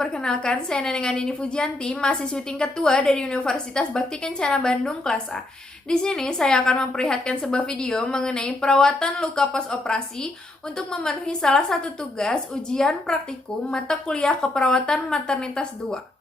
perkenalkan saya Neneng Andini Fujianti, mahasiswi tingkat 2 dari Universitas Bakti Kencana Bandung kelas A. Di sini saya akan memperlihatkan sebuah video mengenai perawatan luka pos operasi untuk memenuhi salah satu tugas ujian praktikum mata kuliah keperawatan maternitas 2.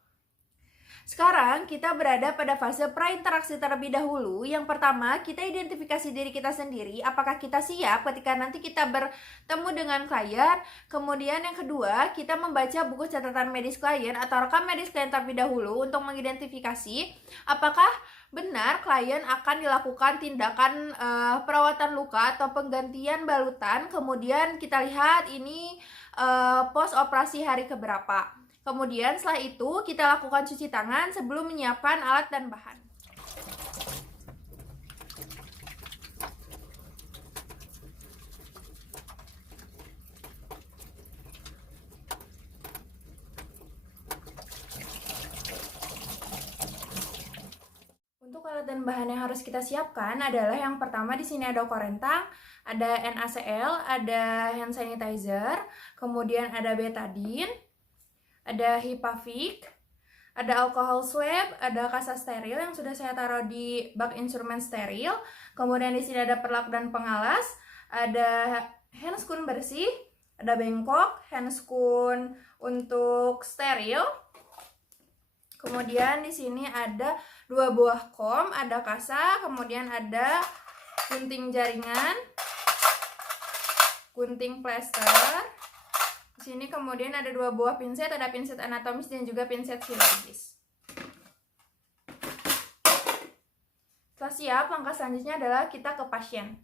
Sekarang kita berada pada fase prainteraksi terlebih dahulu. Yang pertama, kita identifikasi diri kita sendiri, apakah kita siap ketika nanti kita bertemu dengan klien. Kemudian yang kedua, kita membaca buku catatan medis klien atau rekam medis klien terlebih dahulu untuk mengidentifikasi apakah benar klien akan dilakukan tindakan perawatan luka atau penggantian balutan. Kemudian kita lihat ini pos operasi hari keberapa. Kemudian setelah itu kita lakukan cuci tangan sebelum menyiapkan alat dan bahan. Untuk alat dan bahan yang harus kita siapkan adalah yang pertama di sini ada korentang, ada NaCl, ada hand sanitizer, kemudian ada betadine, ada Hipavik, ada alkohol swab, ada kasa steril yang sudah saya taruh di bak instrumen steril. Kemudian di sini ada perlak dan pengalas, ada handscoon bersih, ada bengkok, handscoon untuk steril. Kemudian di sini ada 2 buah kom, ada kasa, kemudian ada gunting jaringan, gunting plester. Di sini kemudian ada 2 buah pinset, ada pinset anatomis dan juga pinset chirurgis. Setelah siap, langkah selanjutnya adalah kita ke pasien.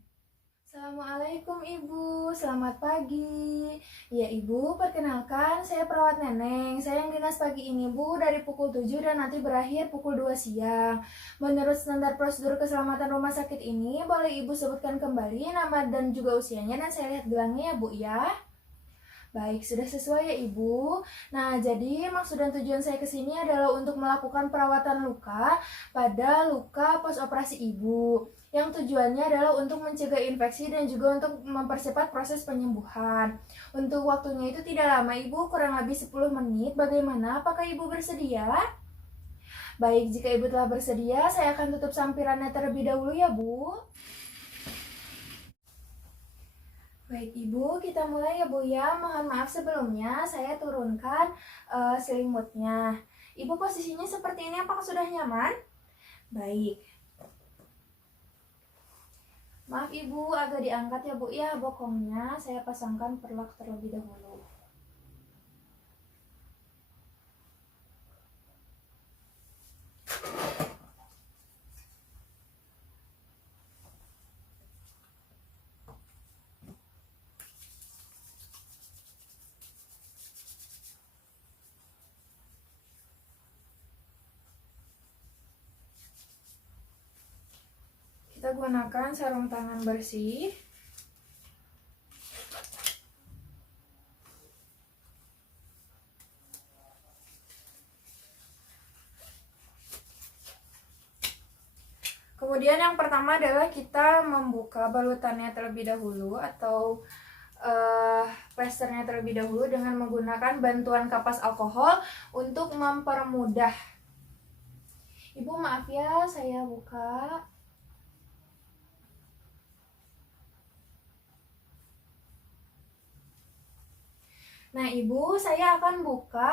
Assalamualaikum Ibu, selamat pagi. Ya Ibu, perkenalkan saya perawat Neneng. Saya yang dinas pagi ini Bu dari pukul 7 dan nanti berakhir pukul 2 siang. Menurut standar prosedur keselamatan rumah sakit ini, boleh Ibu sebutkan kembali nama dan juga usianya dan saya lihat gelangnya ya Bu ya. Baik, sudah sesuai ya Ibu. Nah, jadi maksud dan tujuan saya ke sini adalah untuk melakukan perawatan luka pada luka pos operasi Ibu. Yang tujuannya adalah untuk mencegah infeksi dan juga untuk mempercepat proses penyembuhan. Untuk waktunya itu tidak lama Ibu, kurang lebih 10 menit. Bagaimana? Apakah Ibu bersedia? Baik, jika Ibu telah bersedia, saya akan tutup sampirannya terlebih dahulu ya Bu. Baik Ibu, kita mulai ya Bu ya. Mohon maaf sebelumnya saya turunkan selimutnya. Ibu posisinya seperti ini, apakah sudah nyaman? Baik. Maaf Ibu, agak diangkat ya Bu ya bokongnya. Saya pasangkan perlak terlebih dahulu. Kita gunakan sarung tangan bersih. Kemudian yang pertama adalah kita membuka balutannya terlebih dahulu atau plesternya terlebih dahulu dengan menggunakan bantuan kapas alkohol untuk mempermudah. Ibu maaf ya, saya buka. Nah Ibu, saya akan buka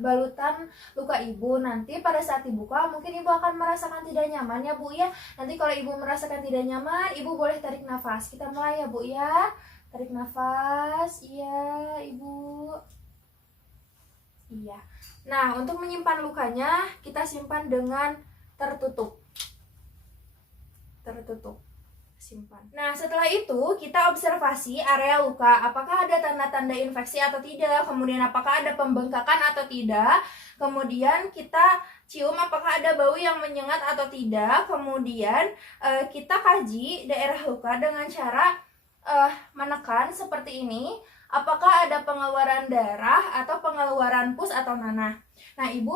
balutan luka Ibu. Nanti pada saat dibuka mungkin Ibu akan merasakan tidak nyaman ya Bu ya. Nanti kalau Ibu merasakan tidak nyaman, Ibu boleh tarik nafas. Kita mulai ya Bu ya. Tarik nafas, iya Ibu. Iya. Nah untuk menyimpan lukanya, kita simpan dengan tertutup. Simpan. Nah, setelah itu kita observasi area luka, apakah ada tanda-tanda infeksi atau tidak, kemudian apakah ada pembengkakan atau tidak, kemudian kita cium apakah ada bau yang menyengat atau tidak, kemudian kita kaji daerah luka dengan cara menekan seperti ini, apakah ada pengeluaran darah atau pengeluaran pus atau nanah. Nah, Ibu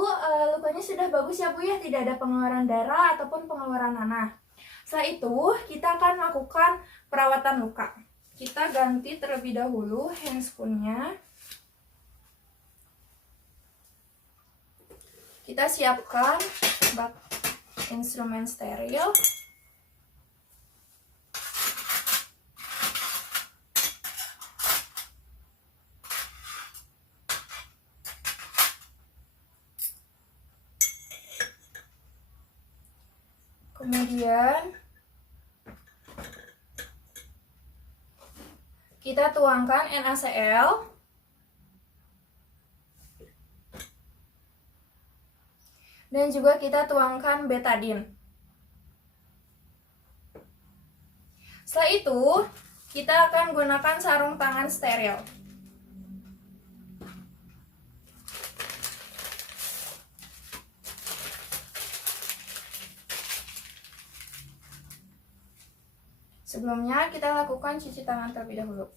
lukanya sudah bagus ya Bu ya, tidak ada pengeluaran darah ataupun pengeluaran nanah. Setelah itu, kita akan melakukan perawatan luka. Kita ganti terlebih dahulu handscoon-nya. Kita siapkan bak instrumen steril. Kemudian kita tuangkan NaCl dan juga kita tuangkan betadin. Setelah itu, kita akan gunakan sarung tangan steril. Sebelumnya, kita lakukan cuci tangan terlebih dahulu.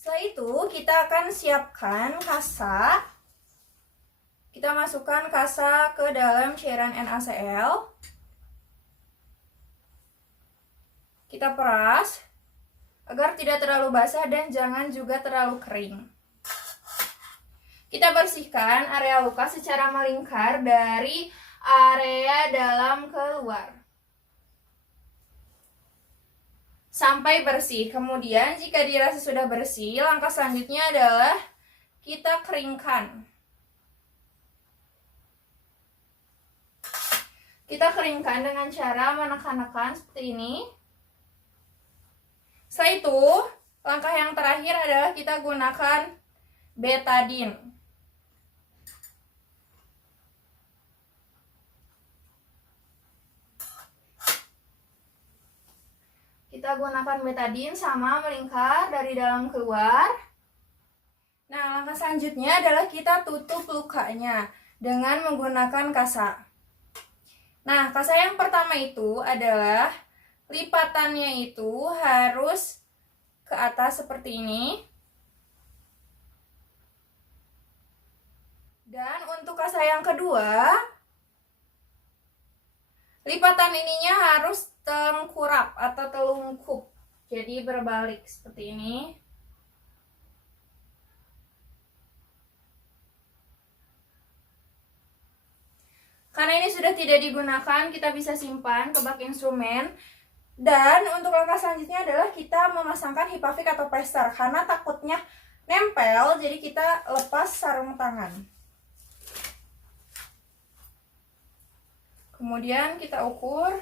Setelah itu, kita akan siapkan kasa. Kita masukkan kasa ke dalam cairan NaCl. Kita peras agar tidak terlalu basah dan jangan juga terlalu kering. Kita bersihkan area luka secara melingkar dari area dalam ke luar sampai bersih. Kemudian jika dirasa sudah bersih, langkah selanjutnya adalah kita keringkan. Kita keringkan dengan cara menekan-nekan seperti ini. Setelah itu, langkah yang terakhir adalah kita gunakan betadin. Kita gunakan betadin sama melingkar dari dalam keluar. Nah, langkah selanjutnya adalah kita tutup lukanya dengan menggunakan kasa. Nah, kasa yang pertama itu adalah lipatannya itu harus ke atas seperti ini. Dan untuk kasa yang kedua, lipatan ininya harus tengkurap atau telungkup, jadi berbalik seperti ini. Karena ini sudah tidak digunakan, kita bisa simpan ke bak instrumen. Dan untuk langkah selanjutnya adalah kita memasangkan hipavik atau plester, karena takutnya nempel, jadi kita lepas sarung tangan. Kemudian kita ukur.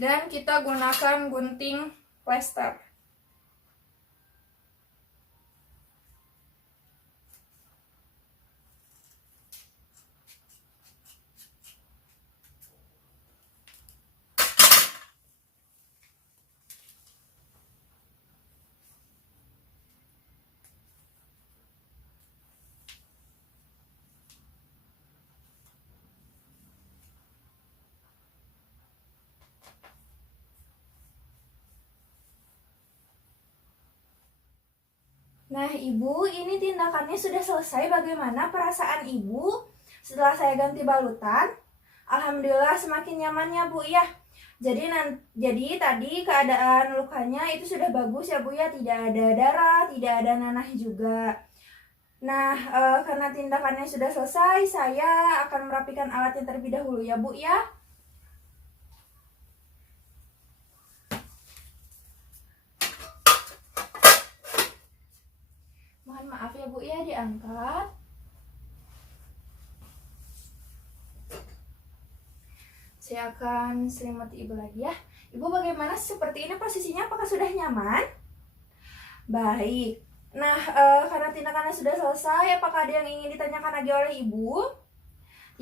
Dan kita gunakan gunting plester. Nah, Ibu, ini tindakannya sudah selesai. Bagaimana perasaan Ibu setelah saya ganti balutan? Alhamdulillah semakin nyaman ya, Bu ya. Jadi tadi keadaan lukanya itu sudah bagus ya, Bu ya. Tidak ada darah, tidak ada nanah juga. Nah, karena tindakannya sudah selesai, saya akan merapikan alatnya terlebih dahulu ya, Bu ya. Mohon maaf ya, Bu ya, diangkat. Saya akan selimuti Ibu lagi ya. Ibu bagaimana seperti ini posisinya? Apakah sudah nyaman? Baik. Nah, karena tindakannya sudah selesai, apakah ada yang ingin ditanyakan lagi oleh Ibu?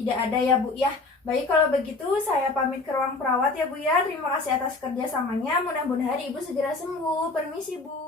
Tidak ada ya, Bu ya. Baik, kalau begitu saya pamit ke ruang perawat ya, Bu ya. Terima kasih atas kerjasamanya. Mudah-mudahan Ibu segera sembuh. Permisi, Bu.